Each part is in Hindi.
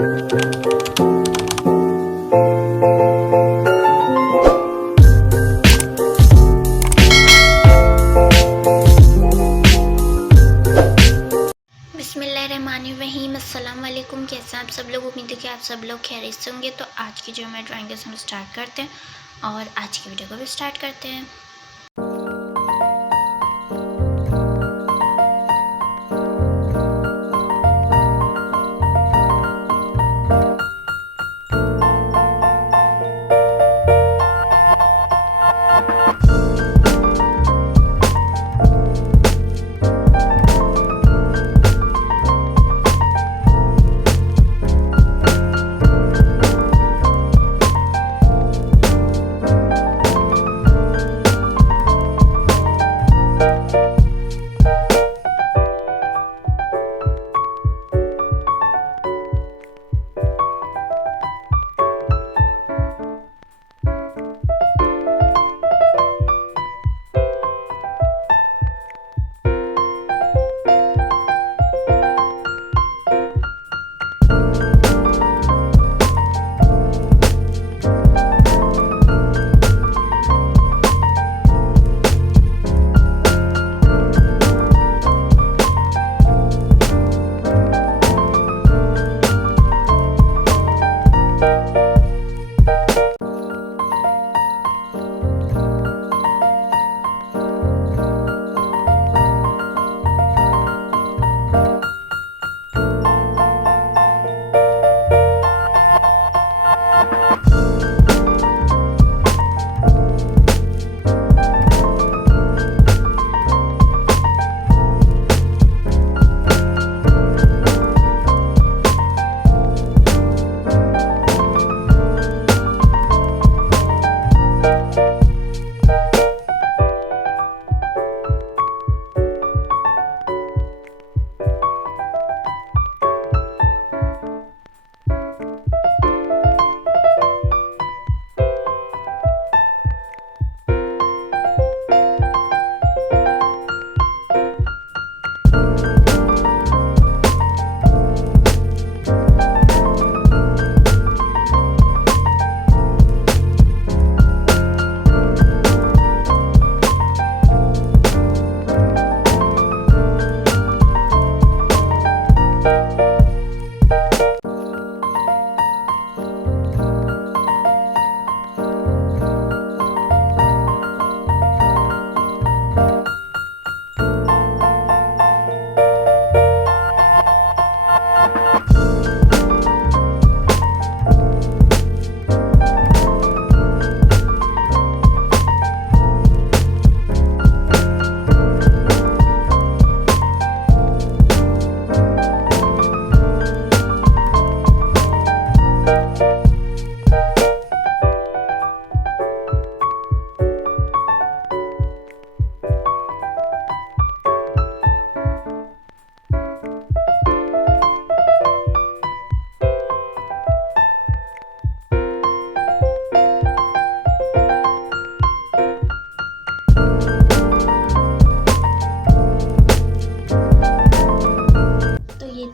बिस्मिल्लाहिर्रहमानिर्रहीम। अस्सलाम वालेकुम। कैसे हैं आप सब लोग? उम्मीद है कि आप सब लोग खैरियत से होंगे। तो आज की जो मैं ड्राइंग है हम स्टार्ट करते हैं और आज की वीडियो को भी स्टार्ट करते हैं।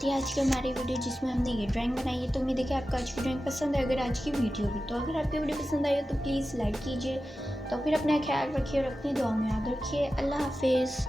थी आज की हमारी वीडियो जिसमें हमने ये ड्राइंग बनाई है। तो उम्मीद है कि आपको आज की ड्राइंग पसंद है। अगर आज की वीडियो भी तो अगर आपकी वीडियो पसंद आई हो तो प्लीज़ लाइक कीजिए। तो फिर अपना ख्याल रखिए और अपनी दुआ में याद रखिए। अल्लाह हाफिज़।